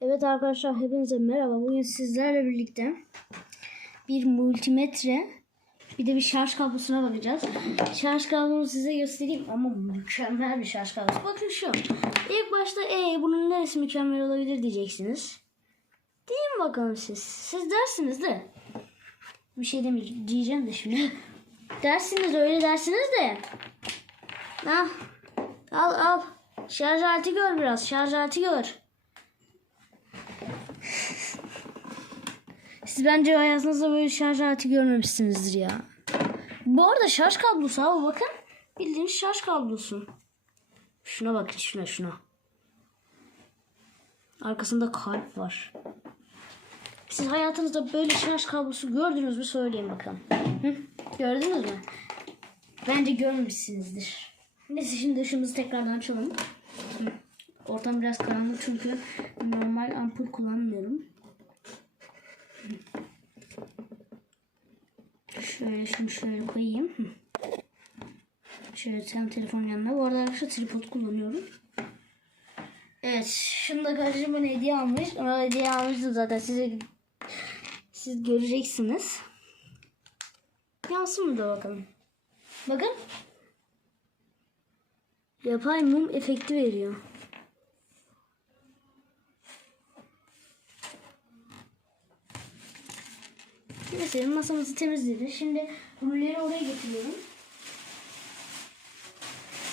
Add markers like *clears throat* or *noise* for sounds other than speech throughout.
Evet arkadaşlar hepinize merhaba. Bugün sizlerle birlikte bir multimetre bir de bir şarj kablosuna bakacağız. Şarj kablomu size göstereyim ama mükemmel bir şarj kablosu. Bakın şu. İlk başta e bunun neresi mükemmel olabilir diyeceksiniz. Mi bakalım siz? Siz dersiniz de. Bir şey demeyeceğim de şimdi. dersiniz öyle dersiniz de. Al al. Şarj aleti gör biraz. Şarj aleti gör. Siz bence hayatınızda böyle şarj aleti görmemişsinizdir ya. Bu arada şarj kablosu abi bakın. Bildiğiniz şarj kablosu. Şuna bakın şuna şuna. Arkasında kalp var. Siz hayatınızda böyle şarj kablosu gördünüz mü söyleyin bakalım. Hı? Gördünüz mü? Bence görmemişsinizdir. Neyse şimdi ışığımızı tekrardan açalım. Ortam biraz karanlık çünkü normal ampul kullanmıyorum. Şöyle şunu şöyle koyayım. Şöyle tam telefonun yanına. Bu arada arkadaşlar tripod kullanıyorum. Evet. Şunu da kardeşim bana hediye almış. Ona hediye almıştım zaten. Size siz göreceksiniz. Yansın mı da bakalım. Bakın. Yapay mum efekti veriyor. Mesela masamızı temizledi. Şimdi rulleri oraya getiriyorum.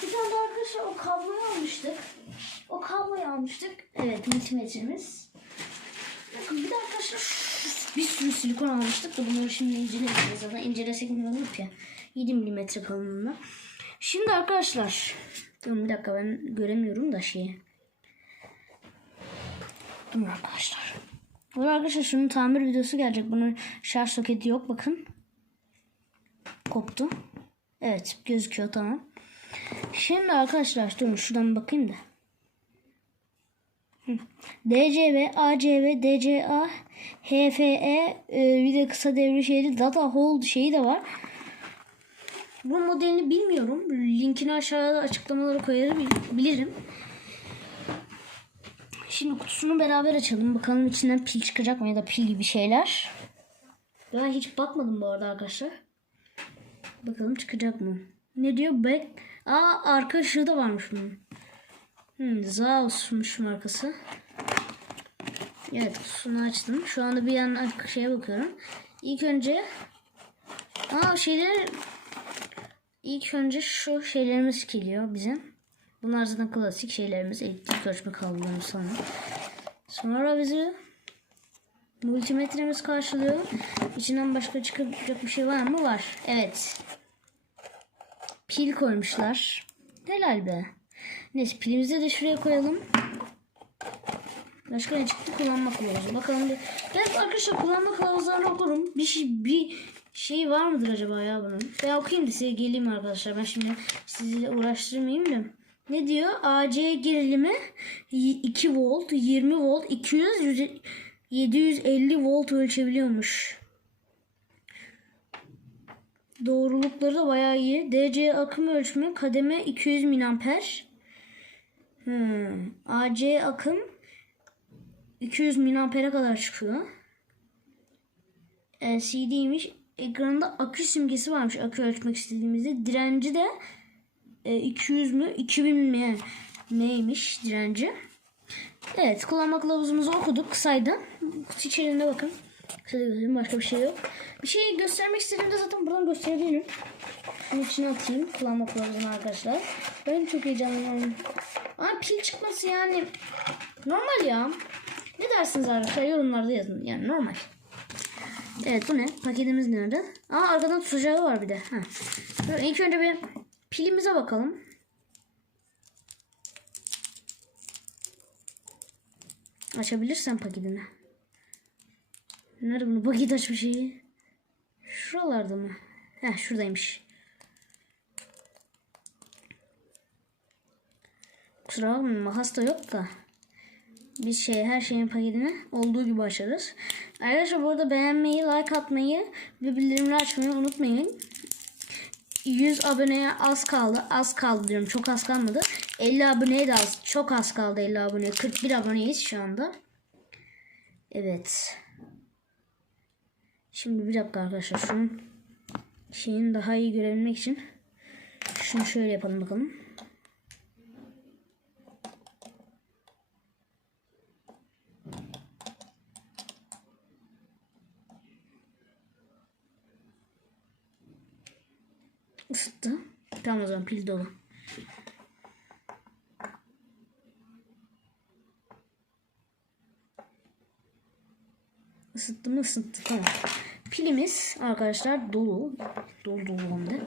Bir tane de arkadaşlar o kabloyu almıştık. O kabloyu almıştık. Evet multimetremiz. Bakın bir de arkadaşlar bir sürü silikon almıştık da bunları şimdi inceleyeceğiz zaten. İncelesek ne olur ya. 7 milimetre kalınlığında. Şimdi arkadaşlar. Durun bir dakika ben göremiyorum da şeyi. Durun arkadaşlar. Bu arkadaşlar şunun tamir videosu gelecek. Bunun şarj soketi yok bakın. Koptu. Evet gözüküyor tamam. Şimdi arkadaşlar durun şuradan bakayım da. DCV, ACV, DCA, HFE e, bir de kısa devre şeyi data hold şeyi de var. Bu modelini bilmiyorum. Linkini aşağıda açıklamalara koyarım bilirim. Şimdi kutusunu beraber açalım. Bakalım içinden pil çıkacak mı ya da pil gibi şeyler. Ben hiç bakmadım bu arada arkadaşlar. Bakalım çıkacak mı? Ne diyor? Back. Aa arka ışığı da varmış bunun. Hmm, Zaus'muş markası. Evet kutusunu açtım. Şu anda bir yan arka şeye bakıyorum. İlk önce Aa şeyler İlk önce şu şeylerimiz geliyor bizim. Bunlar zaten klasik şeylerimiz. Elektrik ölçme kablolarımız sanırım. Sonra bizi multimetremiz karşılıyor. İçinden başka çıkacak bir şey var mı? Var. Evet. Pil koymuşlar. Helal be. Neyse pilimizi de şuraya koyalım. Başka ne çıktı? Kullanma kılavuzu. Bakalım bir. Ben arkadaşlar kullanma kılavuzlarını okurum. Bir şey, bir şey var mıdır acaba ya bunun? Ben okuyayım da size geleyim arkadaşlar. Ben şimdi sizi uğraştırmayayım da. Ne diyor? AC gerilimi 2 volt, 20 volt, 200, 750 volt ölçebiliyormuş. Doğrulukları da bayağı iyi. DC akım ölçümü kademe 200 miliamper. Hmm. AC akım 200 miliampere kadar çıkıyor. LCD'ymiş. Ekranında akü simgesi varmış akü ölçmek istediğimizde. Direnci de e, 200 mü 2000 mi neymiş direnci. Evet kullanma kılavuzumuzu okuduk kısaydı. Kutu içeriğine bakın. Kısaydı göstereyim başka bir şey yok. Bir şey göstermek istediğimde zaten buradan gösterebilirim. Şunun içine atayım kullanma kılavuzunu arkadaşlar. Ben çok heyecanlıyım. Aa pil çıkması yani normal ya. Ne dersiniz arkadaşlar yorumlarda yazın. Yani normal. Evet bu ne? Paketimiz nerede? Aa arkadan tutacağı var bir de. Ha. İlk önce bir pilimize bakalım. Açabilirsen paketini. Nerede bunu paket açma şeyi? Şuralarda mı? Heh şuradaymış. Kusura bakmayın da yok da. Biz şey her şeyin paketini olduğu gibi açarız. Arkadaşlar bu arada beğenmeyi, like atmayı ve bildirimleri açmayı unutmayın. 100 aboneye az kaldı. Az kaldı diyorum. Çok az kalmadı. 50 aboneye de az. Çok az kaldı 50 aboneye. 41 aboneyiz şu anda. Evet. Şimdi bir dakika arkadaşlar şunun şeyini daha iyi görebilmek için şunu şöyle yapalım bakalım. Isıttı. Tamam o zaman pil dolu. Isıttı mı ısıttı tamam. Pilimiz arkadaşlar dolu. Dolu dolu de.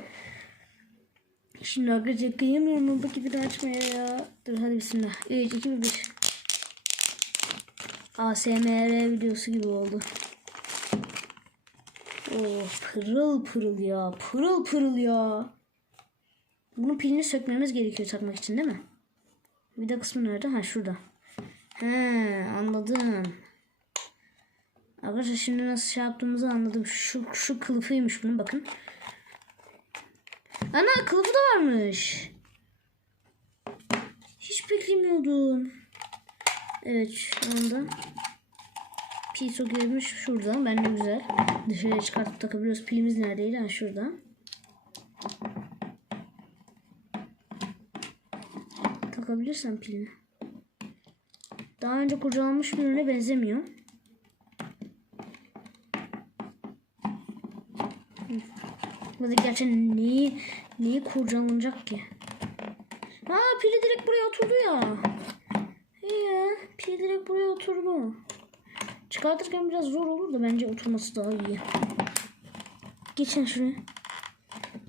Şimdi arkadaşlar kıyamıyorum bu paketi açmaya ya. Dur hadi bismillah. 3, 2, 1. ASMR videosu gibi oldu. Oh pırıl pırıl ya. Pırıl pırıl ya. Bunun pilini sökmemiz gerekiyor takmak için değil mi? Vida kısmı nerede? Ha şurada. He anladım. Arkadaşlar şimdi nasıl şey yaptığımızı anladım. Şu, şu kılıfıymış bunun bakın. Ana kılıfı da varmış. Hiç beklemiyordum. Evet şu anda pil sokuyormuş şurada. Ben de güzel. Dışarıya çıkartıp takabiliyoruz. Pilimiz neredeydi? Ha şurada. Takabilirsen pilini. Daha önce kurcalanmış birine benzemiyor. Burada gerçekten neyi, neyi kurcalanacak ki? Aa pili direkt buraya oturdu ya. İyi ya. Pili direkt buraya oturdu. Çıkartırken biraz zor olur da bence oturması daha iyi. Geçin şuraya.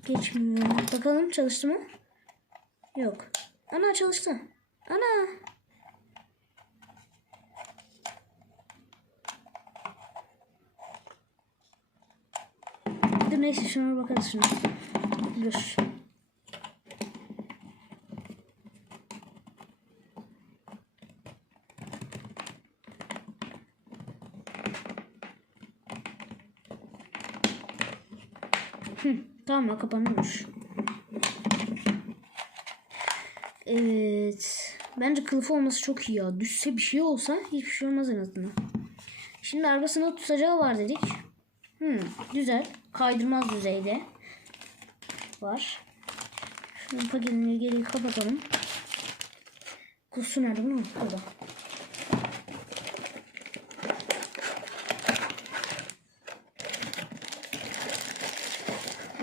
Geçmiyor. Bakalım çalıştı mı? Yok. Ana çalıştı. Ana. Dur neyse şuna bakarız şimdi. Dur. Tamam kapanmış. Evet. Bence kılıfı olması çok iyi ya. Düşse bir şey olsa hiçbir şey olmaz en azından. Şimdi arkasında tutacağı var dedik. Hmm, güzel. Kaydırmaz düzeyde. Var. Şunun paketini geri kapatalım. Kutusu nerede bunun? Burada.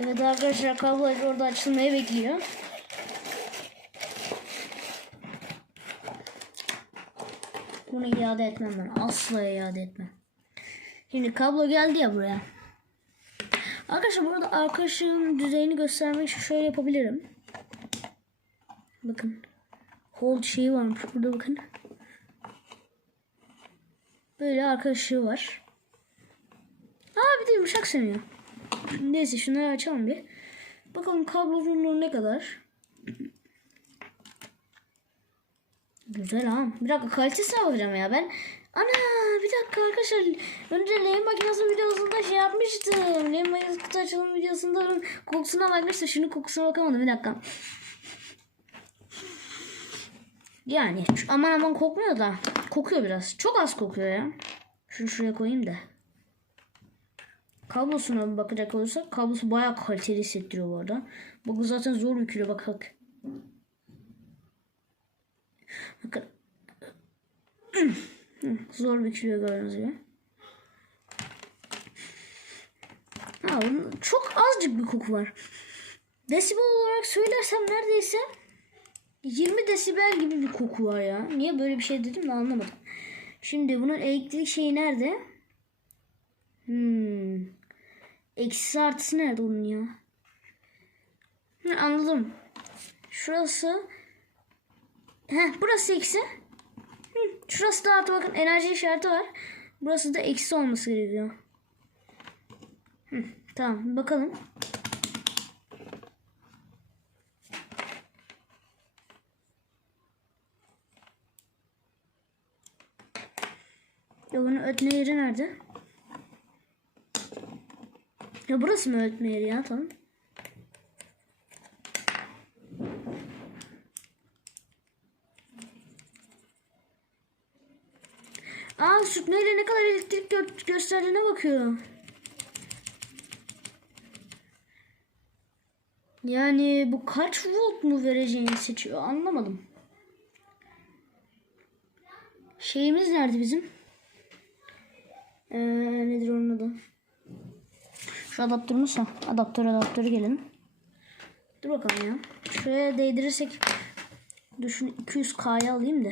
Evet arkadaşlar kablolar orada açılmaya bekliyor. Bunu iade etmem ben. Asla iade etmem. Şimdi kablo geldi ya buraya. Arkadaşlar burada arkadaşın düzeyini göstermek için şöyle yapabilirim. Bakın. Hold şeyi varmış burada bakın. Böyle arka var. Aa bir de yumuşak sönüyor. Neyse şunları açalım bir. Bakalım kablo uzunluğu ne kadar. Güzel ha. Bir dakika kalitesine bakacağım ya ben. Ana bir dakika arkadaşlar. Önce lehim makinesi videosunda şey yapmıştım. Lehim makinesi kutu açılım videosunda kokusuna bakmıştım. Şimdi kokusuna bakamadım bir dakika. Yani aman aman kokmuyor da. Kokuyor biraz. Çok az kokuyor ya. Şunu şuraya koyayım da. Kablosuna bakacak olursak kablosu bayağı kaliteli hissettiriyor bu arada. Bu zaten zor bükülüyor bak bak. Bakın. *clears throat* Zor bükülüyor gördüğünüz gibi. Ha, çok azıcık bir koku var. Desibel olarak söylersem neredeyse 20 desibel gibi bir koku var ya. Niye böyle bir şey dedim de anlamadım. Şimdi bunun elektrik şeyi nerede? Hmm. Eksi artısı nerede onun ya? Hı, anladım. Şurası. Heh, burası eksi. Şurası da artı bakın enerji işareti var. Burası da eksi olması gerekiyor. Hı, tamam bakalım. Ya bunun ötme yeri nerede? Ya burası mı öğretme yeri ya tamam. Aa sürtmeyle ne kadar elektrik gö- gösterdiğine bakıyor. Yani bu kaç volt mu vereceğini seçiyor anlamadım. Şeyimiz nerede bizim? Ee, nedir onun adı? Şu adaptörümüz ha. Adaptör adaptörü gelin. Dur bakalım ya. Şuraya değdirirsek şunu 200K'ya alayım da.